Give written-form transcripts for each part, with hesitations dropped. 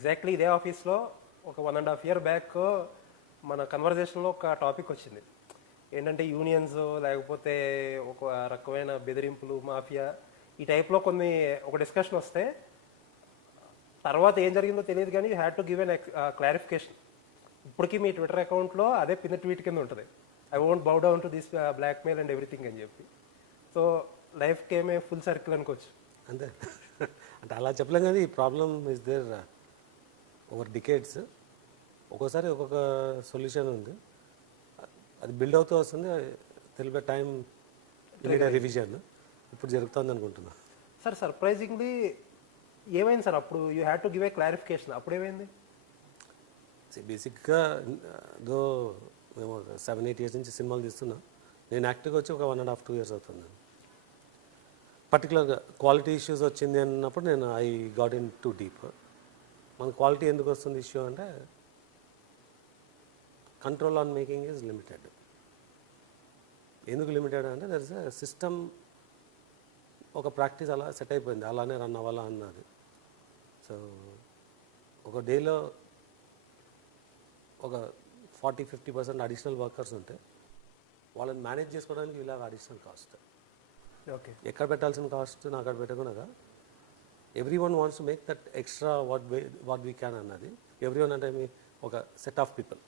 Exactly ఇదే ఆఫీస్లో ఒక 1.5 year బ్యాక్ మన కన్వర్జేషన్లో ఒక టాపిక్ వచ్చింది. ఏంటంటే యూనియన్స్ లేకపోతే ఒక రకమైన బెదిరింపులు, మాఫియా ఈ టైప్లో ఒక డిస్కషన్ వస్తే తర్వాత ఏం జరిగిందో తెలియదు, కానీ you had to give an clarification. ఇప్పటికీ మీ ట్విట్టర్ అకౌంట్లో అదే పిన్న ట్వీట్ కింద ఉంటుంది, I won't bow down to this blackmail and everything అని చెప్పి. So life came full circle అనుకోవచ్చు. అంతే అంటే అలా చెప్పలేం, కానీ ఈ problem is there over decades. ఒక్కోసారి ఒక్కొక్క సొల్యూషన్ ఉంది, అది బిల్డ్ అవుతూ వస్తుంది. తెలిపే టైం రివిజన్ ఇప్పుడు జరుగుతుంది అనుకుంటున్నా. సార్ సర్ప్రైజింగ్లీ ఏమైంది సార్ అప్పుడు? You had to give a clarification. అప్పుడు ఏమైంది? బేసిక్గా దో మేము 7-8 years నుంచి సినిమాలు తీస్తున్నా. నేను యాక్టివ్గా వచ్చి ఒక 1.5-2 years అవుతుంది. పర్టికులర్గా క్వాలిటీ ఇష్యూస్ వచ్చింది అన్నప్పుడు నేను I got in to deep. మన క్వాలిటీ ఎందుకు వస్తుంది ఇష్యూ అంటే control on making is limited. ఎందుకు లిమిటెడ్ అంటే దర్ ఇస్ ఎ సిస్టమ్, ఒక ప్రాక్టీస్ అలా సెట్ అయిపోయింది, అలానే రన్ అవ్వాలా అన్నది. సో ఒక డేలో ఒక 40-50% అడిషనల్ వర్కర్స్ ఉంటే వాళ్ళని మేనేజ్ చేసుకోవడానికి ఇలాగ అడిషనల్ కాస్ట్. ఓకే, ఎక్కడ పెట్టాల్సిన కాస్ట్ నా అక్కడ పెట్టకుండా every one wants to make that extra what we can అన్నది. ఎవ్రీ వన్ అంటే మీ ఒక సెట్ ఆఫ్ పీపుల్,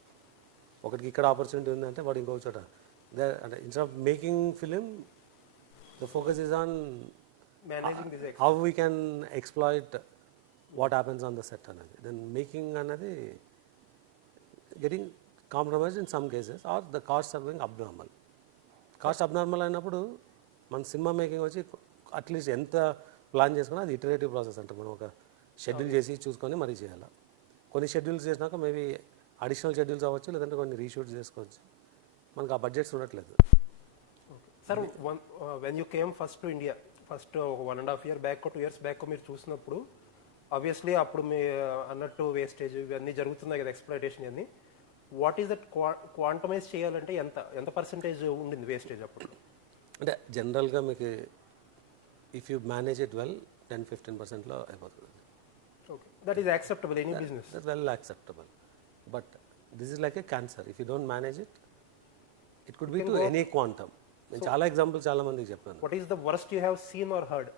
ఒకటికి ఇక్కడ ఆపర్చునిటీ ఉందంటే వాడు ఇంకొక చోట అంటే instead of making film the focus is on how we can exploit what happens on the set అన్నది. దెన్ మేకింగ్ అన్నది getting compromised in some cases, or the costs are going abnormal. Cost abnormal అయినప్పుడు మన cinema making వచ్చి at least ఎంత plan చేసుకున్నా అది iterative process అంటే మనం ఒక షెడ్యూల్ చేసి చూసుకొని మరీ చేయాలి. కొన్ని షెడ్యూల్స్ చేసినాక మేబీ అడిషనల్ షెడ్యూల్స్ అవ్వచ్చు, లేదంటే కొన్ని రీషూట్స్ చేసుకోవచ్చు. మనకు ఆ బడ్జెట్స్ ఉండట్లేదు. Sir when you came first to India, first 1.5 year back 2 years back మీరు చూసినప్పుడు ఆబ్వియస్లీ అప్పుడు మీ అన్నట్టు వేస్టేజ్ ఇవన్నీ జరుగుతున్నాయి కదా, ఎక్స్ప్లాయిటేషన్ ఇవన్నీ. వాట్ ఈస్ దట్ క్వాంటమైజ్ చేయాలంటే ఎంత పర్సెంటేజ్ ఉండింది వేస్టేజ్ అప్పుడు? అంటే జనరల్గా మీకు if you manage it well 10-15%లో అయిపోతుంది. Okay, that is acceptable any business, that well acceptable. But this is like a cancer, if you don't manage it it could be to any quantum. నేను చాలా examples చాలా మందికి చెప్పాను. What is the worst you have seen or heard?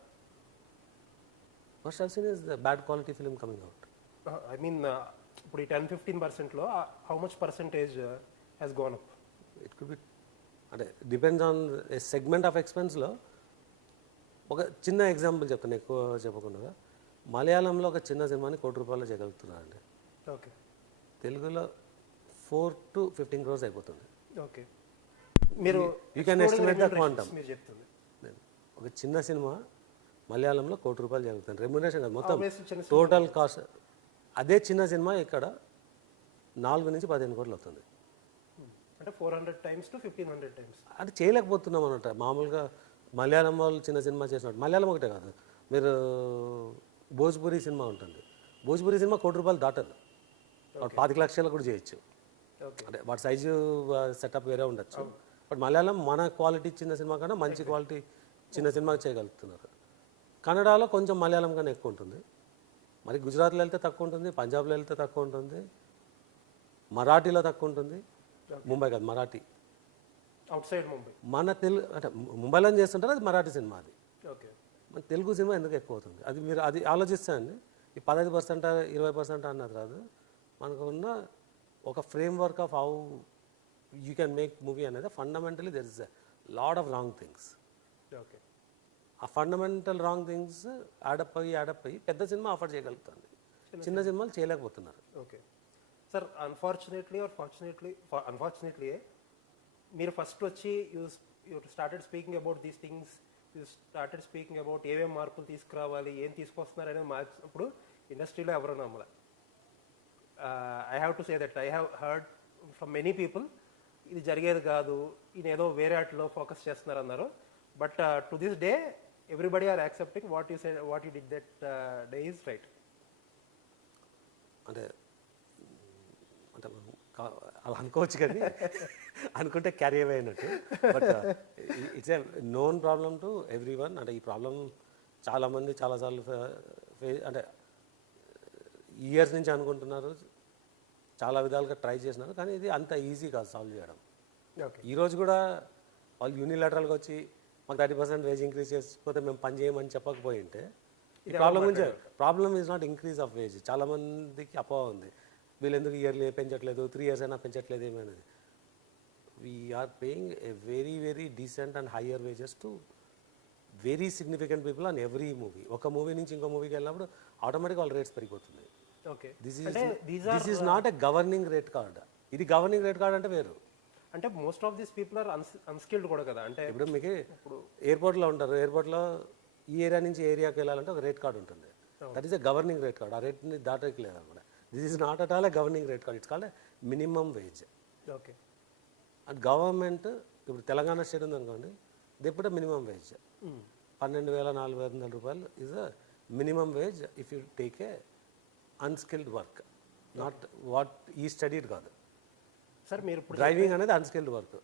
First I've seen is the bad quality film coming out. I mean, ఇప్పుడు ఈ 10-15%లో how much percentage has gone up? It could be, అంటే depends on a segment of ఎక్స్పెన్స్లో. ఒక చిన్న example చెప్తాను, ఎక్కువ చెప్పకుండా. మలయాళంలో ఒక చిన్న సినిమాని 1 కోటి రూపాయలు చేయగలుగుతున్నారండి. ఓకే, తెలుగులో 4-15 crores అయిపోతుంది. ఓకే, మీరు you can estimate the quantum. మీరు చెప్తుంది ఒక చిన్న సినిమా మలయాళంలో 1 కోటి రూపాయలు జరుగుతుంది. రెమ్యునరేషన్ కాదు, మొత్తం టోటల్ కాస్ట్. అదే చిన్న సినిమా ఇక్కడ 4-15 crores అవుతుంది. అంటే 400 times to 1500 times. అంటే చేయలేకపోతున్నాం అన్నమాట. మామూలుగా మలయాళం వాళ్ళు చిన్న సినిమా చేసినట్టు, మలయాళం ఒకటే కాదు, మీరు భోజ్పురి సినిమా ఉంటుంది, భోజ్పురి సినిమా 1 కోటి రూపాయలు దాటదు, వాడు 25 లక్షలు కూడా చేయొచ్చు. అంటే వాటి సైజు సెటప్ వేరే ఉండొచ్చు. బట్ మలయాళం మన క్వాలిటీ చిన్న సినిమా కన్నా మంచి క్వాలిటీ చిన్న సినిమా చేయగలుగుతున్నారు. కన్నడలో కొంచెం మలయాళం కన్నా ఎక్కువ ఉంటుంది, మరి గుజరాత్లో వెళ్తే తక్కువ ఉంటుంది, పంజాబ్లో వెళ్తే తక్కువ ఉంటుంది, మరాఠీలో తక్కువ ఉంటుంది. ముంబై కాదు, మరాఠీ అవుట్ సైడ్ ముంబై. మన తెలుగు అంటే ముంబైలో చేస్తుంటారు, అది మరాఠీ సినిమా. అది ఓకే, మన తెలుగు సినిమా ఎందుకు ఎక్కువ అవుతుంది? అది మీరు అది ఆలోచిస్తానండి. ఈ 15% 20% అన్నది రాదు. మనకు ఉన్న ఒక framework of how you can make movie అనేది fundamentally there is a lot of wrong things. Okay, ఆ ఫండమెంటల్ రాంగ్ థింగ్స్ యాడప్ అయ్యి పెద్ద సినిమా ఆఫర్ చేయగలుగుతుంది, చిన్న సినిమాలు చేయలేకపోతున్నారు. ఓకే సార్, అన్ఫార్చునేట్లీ మీరు ఫస్ట్ వచ్చి you started speaking about these things, you started speaking about ఏమేం మార్పులు తీసుకురావాలి, ఏం తీసుకొస్తున్నారు అనేది మార్చినప్పుడు ఇండస్ట్రీలో ఎవరు నమ్మలే. I have to say that I have heard from many people ఇది జరిగేది కాదు, ఈయన ఏదో వేరే వాటిలో ఫోకస్ చేస్తున్నారు అన్నారు. But to this day everybody are accepting what you said, what you did that day is right. అంటే అలా అనుకోవచ్చు, కానీ అనుకుంటే క్యారీ అవే అయినట్టు. But it's a known problem to every one. అంటే ఈ ప్రాబ్లం చాలామంది చాలాసార్లు అంటే ఇయర్స్ నుంచి అనుకుంటున్నారు, చాలా విధాలుగా ట్రై చేసినారు, కానీ ఇది అంత ఈజీ కాదు సాల్వ్ చేయడం. ఓకే. ఈరోజు కూడా వాళ్ళు యూనిలాటరల్గా వచ్చి మాకు 30% వేజ్ ఇంక్రీజ్ చేసిపోతే మేము పని చేయమని చెప్పకపోయి ఉంటే ఈ ప్రాబ్లం గురించి problem is not increase of wage. చాలామందికి అపోహ ఉంది, వీళ్ళు ఎందుకు ఇయర్లీ పెంచట్లేదు, 3 years అయినా పెంచట్లేదు ఏమనేది. We are paying a very very decent and higher wages to very significant people on every movie. ఒక మూవీ నుంచి ఇంకో మూవీకి వెళ్ళినప్పుడు ఆటోమేటిక్గా వాళ్ళ రేట్స్ పెరిగిపోతుంది. Okay. This is not a governing rate card. ఇది గవర్నింగ్ రేట్ కార్డ్ అంటే వేరు. అంటే most of these people are unskilled కూడా కదా. అంటే ఇప్పుడు మీకు ఎయిర్పోర్ట్లో ఉంటారు, ఎయిర్పోర్ట్లో ఈ ఏరియా నుంచి ఏరియాకి వెళ్ళాలంటే ఒక రేట్ కార్డ్ ఉంటుంది. That is a governing rate card. ఆ రేట్ని దాటట్లేదు అనమాట. This is not at all a governing rate card. It's called minimum wage. Okay. And government ఇప్పుడు తెలంగాణ స్టేట్ ఉందనుకోండి, దే పుట్ మినిమం వేజ్ 12,400 రూపాయలు is a minimum wage if you take a unskilled work, not what I studied కాదు. Sir మీరు driving అనేది unskilled work.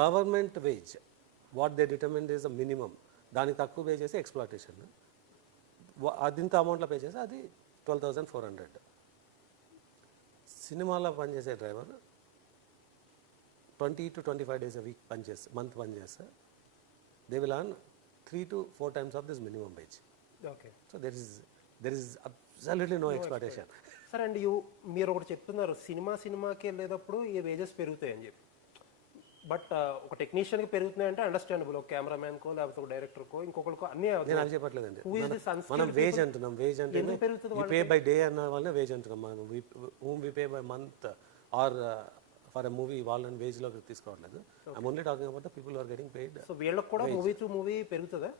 Government wage what they determine is a minimum. దానికి తక్కువ pay చేసి exploitation, అదింత అమౌంట్లో pay చేసి అది 12,400. సినిమాలో పనిచేసే driver 20 to 25 days a week పనిచేస్తే, మంత్ పనిచేస్తే they will earn 3 to 4 times of this minimum wage. Okay. So there is absolutely no exploitation. Sir and మీరు ఒకటి చెప్తున్నారు, సినిమాకి వెళ్ళేటప్పుడు ఈ వేజెస్ పెరుగుతాయని చెప్పి. బట్ ఒక టెక్నీషియన్కి పెరుగుతున్నాయి అంటే అండర్స్టాండబుల్. ఒక కెమెరామ్యాన్కో లేకపోతే ఒక డైరెక్టర్కో ఇంకొకరికో అన్నీ. నేను అది చెప్పట్లేదండి, మనం వేజ్ అంటున్నాం. వేజ్ అంటే పే బై డే అన్న వాళ్ళనే వేజ్ అంటున్నాం. మనం whom we pay by month or for a movie వాళ్ళని వేజ్లోకి తీసుకోవట్లేదు. I'm only talking about the people are getting paid. So వీళ్ళకి కూడా మూవీ టు మూవీ పెరుగుతుందా?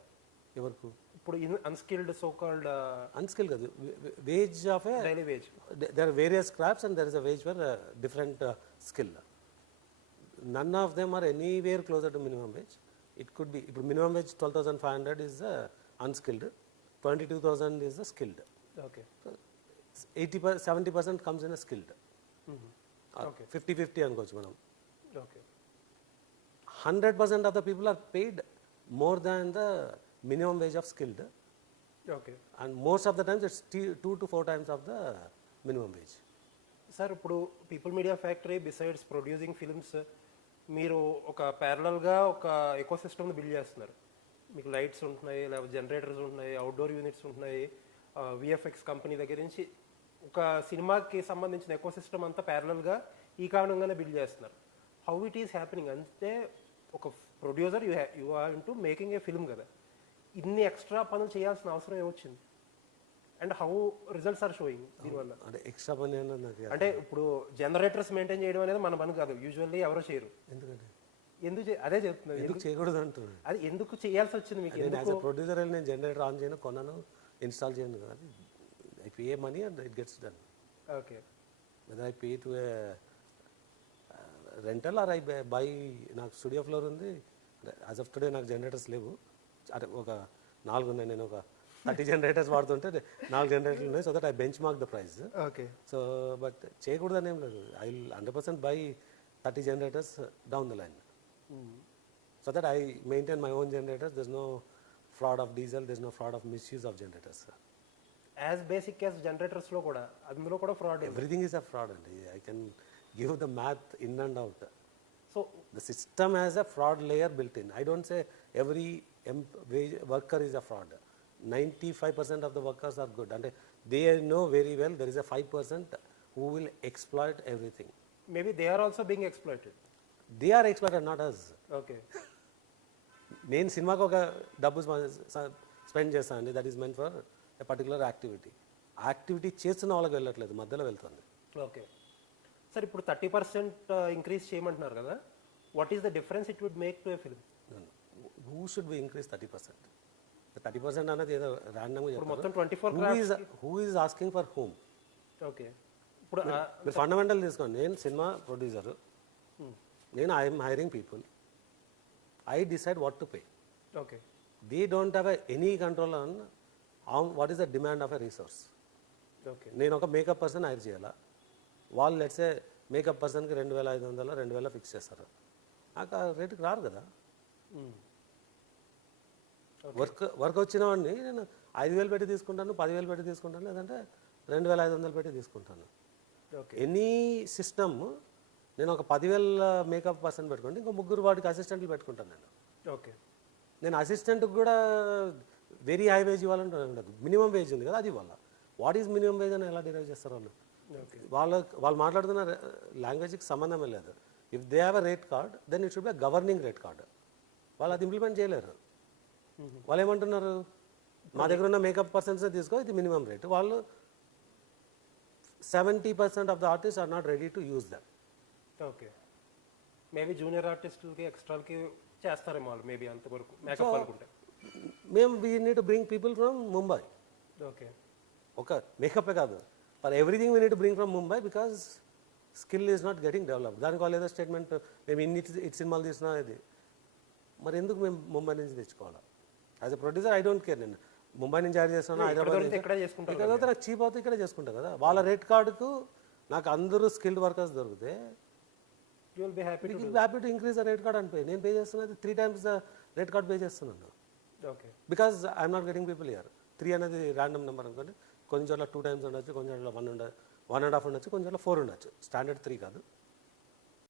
ఎవరికి? ఇప్పుడు అన్స్కిల్డ్ సో కాల్డ్ అన్స్కిల్డ్ కాదు, wage of a daily wage. There are various crafts and there is a wage for different skill. None of them are anywhere closer to minimum wage. It could be, ఇప్పుడు minimum wage 12,500 is unskilled, 22,000 is the skilled. Okay. 70% comes in skilled. 50-50 అనుకోవచ్చు మనం. Okay. 100% of the people are paid more than the minimum wage of skilled. Okay. And most of the times it's 2 to 4 times of the minimum wage. Sir ఇప్పుడు people media factory besides producing films, మీరు ఒక ప్యారలల్గా ఒక echo సిస్టమ్ని build చేస్తున్నారు. మీకు lights ఉంటున్నాయి, లేకపోతే జనరేటర్స్ ఉంటున్నాయి, అవుట్డోర్ యూనిట్స్ ఉంటున్నాయి, విఎఫ్ఎక్స్ కంపెనీ దగ్గర నుంచి ఒక సినిమాకి సంబంధించిన ఎకో సిస్టమ్ అంతా ప్యారలల్గా ఈ కారణంగానే బిల్డ్ చేస్తున్నారు. హౌ ఇట్ ఈస్ హ్యాపెనింగ్ అంటే ఒక producer you are into making a film కదా, ఇన్ని ఎక్స్ట్రా పనులు చేయాల్సిన అవసరం ఏమొచ్చింది? And how results are showing దీనివల్ల? అంటే ఎక్స్ట్రా పని అంటే ఇప్పుడు జనరేటర్స్ మెయింటైన్ చేయడం అనేది మన పని కాదు, యూజువల్లీ ఎవరో చేయరు. ఎందుకంటే అదే చెప్తున్నారు, ఎందుకు చేయకూడదు అంటున్నాను. అది ఎందుకు చేయాల్సి వచ్చింది మీకు? యాజ్ అ ప్రొడ్యూసర్ నేను జనరేటర్ ఆన్ చేయను, కొన్నాను, ఇన్స్టాల్ చేయను కదా. I pay money and it gets done. Okay. Whether I pay to a rental or I buy. నాకు స్టూడియో ఫ్లోర్ ఉంది, యాజ్ ఆఫ్ టుడే నాకు జనరేటర్స్ లేవు. అంటే ఒక 4 ఉన్నాయి, నేను ఒక 30 జనరేటర్స్ వాడుతుంటే 4 జనరేటర్లు ఉన్నాయి. So that I benchmark the price. Okay. So but చేయకూడదని ఏం లేదు. I 100% buy 30 generators down the line. So that I maintain my own generators. There is no fraud of diesel, there is no fraud of misuse of generators. As basic as జనరేటర్స్లో కూడా అందులో కూడా fraud. Everything is a fraud అండి. I can give the math in and out. So the system has a fraud layer built in. I don't say every worker is a fraud. 95% of the workers are good, and they know very well there is a 5% who will exploit everything. Maybe they are also being exploited. They are exploited, not us. Okay. నేను సినిమాకి ఒక డబ్బు spend చేస్తాను అండి, that is meant for a particular activity. Activity చేస్తున్న వాళ్ళకి వెళ్ళట్లేదు, మధ్యలో వెళ్తుంది. ఓకే సార్, ఇప్పుడు 30% ఇంక్రీజ్ చేయమంటున్నారు కదా, what is the difference it would make to a film? Who should be increase 30%? 30% అనేది ఏదో ర్యాండమ్గా ఇప్పుడు మొత్తం 24 who is asking for whom? Okay. ఇప్పుడు మీరు ఫండమెంటల్ తీసుకోండి. నేను సినిమా ప్రొడ్యూసర్, నేను I'm hiring people, I decide what to pay. Okay. They don't have any control on what is the demand of a resource. Okay. నేను ఒక makeup person hire చేయాలా, వాళ్ళు let's say makeup పర్సన్కి 2,500 2,000 fix చేస్తారు. నాకు ఆ రేటుకి రారు కదా. వర్క్ వచ్చిన వాడిని నేను 5,000 పెట్టి తీసుకుంటాను, 10,000 పెట్టి తీసుకుంటాను, లేదంటే 2,500 పెట్టి తీసుకుంటాను. ఓకే. ఎనీ సిస్టమ్ నేను ఒక 10,000 మేకప్ పర్సన్ పెట్టుకుంటే ఇంకో 3 వాటికి అసిస్టెంట్లు పెట్టుకుంటాను నేను. ఓకే. నేను అసిస్టెంట్కి కూడా వెరీ హై వేజ్ ఇవ్వాలంటే ఉండదు, మినిమం వేజ్ ఉంది కదా అది ఇవ్వాలి. వాట్ ఈజ్ మినిమం వేజ్ అని ఎలా డిరైవ్ చేస్తారు వాళ్ళు? వాళ్ళు మాట్లాడుతున్న లాంగ్వేజ్కి సంబంధమే లేదు. If they have a rate card then it should be governing rate card. వాళ్ళు అది ఇంప్లిమెంట్ చేయలేరు. వాళ్ళు ఏమంటున్నారు, మా దగ్గర ఉన్న మేకప్ పర్సన్స్నే తీసుకో, ఇది మినిమం రేట్. వాళ్ళు 70% of the artist are not ready to use that. Okay. Maybe junior ఆర్టిస్టులకి ఎక్స్ట్రాలకి చేస్తారేమో వాళ్ళు, మేబీ అంతవరకు మేకప్ అనుకుంటే. మేము we need to bring people from Mumbai. Okay. ఒక మేకప్పే కాదు, for everything we need to bring from Mumbai because skill is not getting develop. దానికి వాళ్ళు ఏదో స్టేట్మెంట్ మేము ఇన్ని సినిమాలు తీసినా ఇది, మరి ఎందుకు మేము ముంబై నుంచి తెచ్చుకోవాలి? As a producer I don't care. నేను ముంబై నుంచి హైర్ చేస్తాను, హైదరాబాద్ నుంచి ఇక్కడే చేసుకుంటారు. ఇక్కడ నాకు చీప్ అవుతుంది, ఇక్కడే చేసుకుంటాను కదా. వాళ్ళ రేట్ కార్డుకు నాకు అందరూ స్కిల్డ్ వర్కర్స్ దొరికితే you will be happy to increase the rate card అని పే. నేను పే చేస్తున్నది 3 times the rate card pay చేస్తున్నాను. Okay. Because I'm not getting people year. 3 అనేది ర్యాండమ్ నెంబర్ అనుకోండి. కొన్ని చోట్ల 2 times ఉండొచ్చు, కొన్ని చోట్ల 1.5 ఉండొచ్చు, కొన్ని చోట్ల 4 ఉండొచ్చు. స్టాండర్డ్ 3 కాదు.